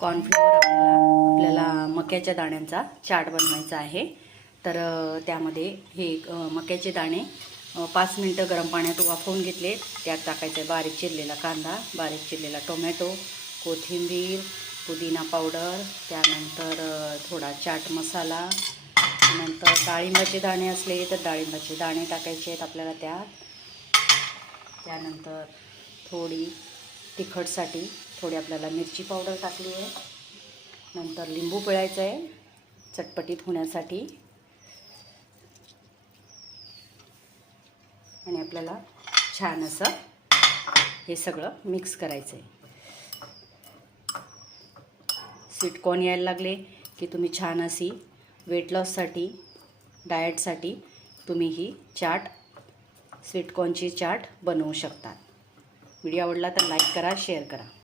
Cornflower आपल्याला मक्याच्या दाण्यांचा चाट बनवायचा आहे। तर त्यामध्ये हे मक्याचे दाणे 5 मिनिटं गरम पाण्यात वाफवून घेतले। त्यात टाकायचे बारीक चिरलेला कांदा, बारीक चिरलेला टोमॅटो, कोथिंबीर, पुदिना पावडर, त्यानंतर थोडा चाट मसाला, नंतर डाळिंबाचे दाणे असले तर डाळिंबाचे दाणे टाकायचे आहेत आपल्याला त्यानंतर थोडी तिखटसाठी थोडी आपल्याला मिरची पावडर टाकली आहे। नंतर लिंबू पिळायचं आहे चटपटीत होण्यासाठी आणि आपल्याला छान असं हे सगळं मिक्स करायचं आहे। स्वीट कॉर्न यायला लागले की तुम्ही छान अशी वेट लॉससाठी डाएटसाठी तुम्ही ही चाट स्वीट कॉर्नची चाट बनवू शकता। व्हिडिओ आवडला तर लाईक करा, शेअर करा।